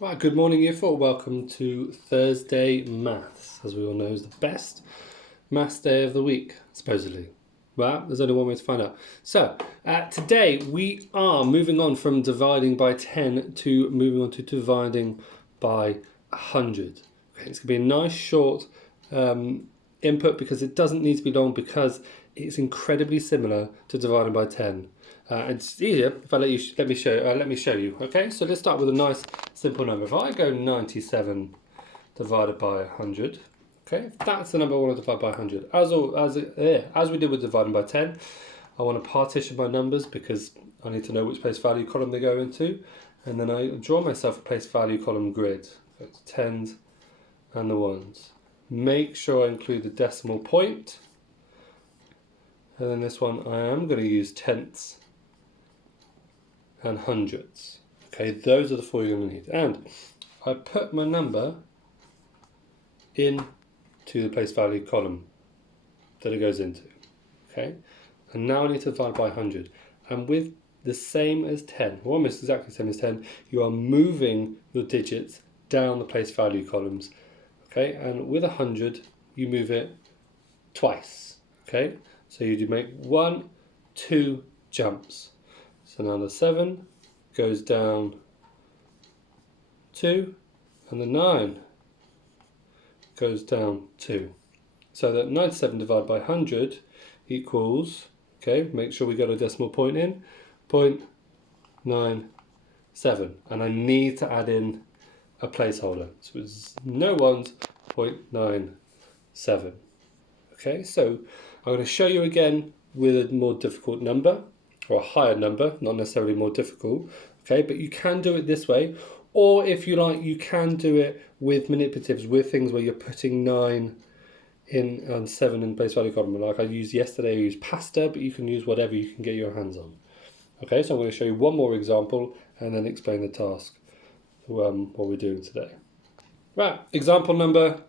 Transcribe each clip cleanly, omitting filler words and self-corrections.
Right, good morning Year 4. Welcome to Thursday Maths, as we all know is the best maths day of the week, supposedly. Well, there's only one way to find out. So, today we are moving on from dividing by 10 to moving on to dividing by 100. Okay, it's going to be a nice short input because it doesn't need to be long because it's incredibly similar to dividing by 10. It's easier if I let me show you. Okay, so let's start with a nice simple number. If I go 97 divided by 100, okay, that's the number I want to divide by 100. As we did with dividing by 10, I want to partition my numbers because I need to know which place value column they go into, and then I draw myself a place value column grid. So it's tens and the ones. Make sure I include the decimal point, and then this one I am going to use tenths and hundreds. Okay, those are the four you're going to need. And I put my number into the place value column that it goes into. Okay, and now I need to divide by 100. And with the same as 10, or almost exactly the same as 10, you are moving your digits down the place value columns. Okay, and with 100, you move it twice. Okay, so you do make 1, 2 jumps. So now the 7 goes down 2, and the 9 goes down 2. So that 97 divided by 100 equals, okay, make sure we get a decimal point in, 0.97. And I need to add in a placeholder. So it's no ones, 0.97. Okay, so I'm going to show you again with a more difficult number, or a higher number, not necessarily more difficult, okay, but you can do it this way, or if you like, you can do it with manipulatives, with things where you're putting 9 in and 7 in place value column. Like I used yesterday, I used pasta, but you can use whatever you can get your hands on. Okay, so I'm going to show you one more example and then explain the task, what we're doing today. Right, example number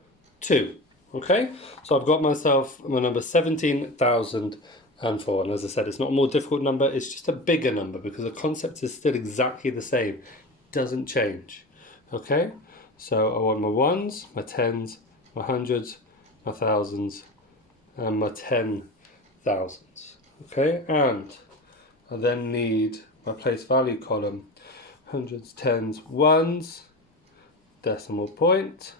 2. Okay, so I've got myself my number 17,004, and as I said, it's not a more difficult number, it's just a bigger number because the concept is still exactly the same. It doesn't change. Okay, so I want my ones, my tens, my hundreds, my thousands, and my 10,000s. Okay, and I then need my place value column, hundreds, tens, ones, decimal point,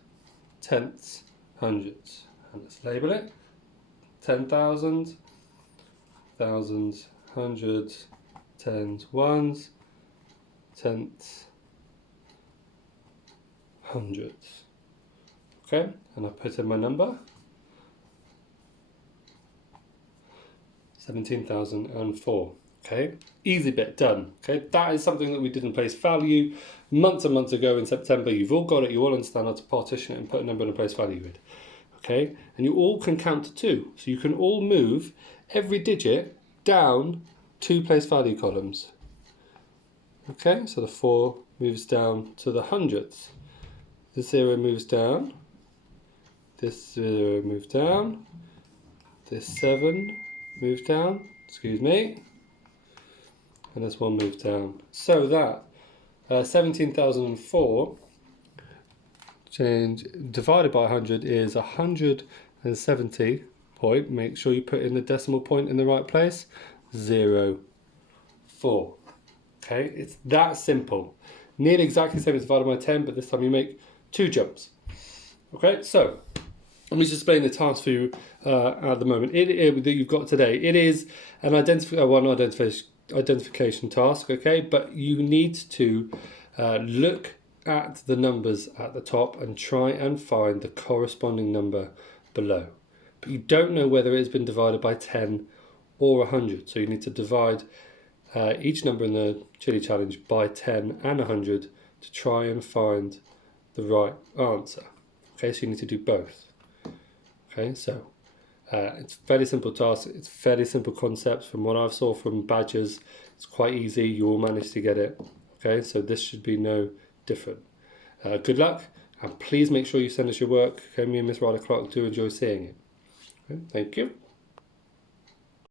tenths, hundreds. And let's label it 10,000, thousands, hundreds, tens, ones, tenths, hundreds. Okay, and I put in my number 17,004. Okay, easy bit done. Okay, that is something that we did in place value months and months ago in September. You've all got it, you all understand how to partition it and put a number in a place value grid. Okay, and you all can count to 2, so you can all move every digit down 2 place value columns. Okay, so the 4 moves down to the hundreds, the 0 moves down, this 0 moves down, this 7 moves down, excuse me, and this one moves down. So that 17,004 divided by 100 is 170 point. Make sure you put in the decimal point in the right place. 0.4. Okay, it's that simple. Nearly exactly the same as divided by 10, but this time you make 2 jumps. Okay, so let me just explain the task for you at the moment. That you've got today. It is an identification task, okay? But you need to look at the numbers at the top and try and find the corresponding number below. But you don't know whether it has been divided by 10 or 100. So you need to divide each number in the chili challenge by 10 and 100 to try and find the right answer. Okay, so you need to do both. Okay, so it's a fairly simple task. It's a fairly simple concept. From what I've saw from badges, it's quite easy. You all managed to get it. Okay, so this should be no different. Good luck, and please make sure you send us your work. Okay, me and Miss Ryder Clark do enjoy seeing it. Okay, thank you.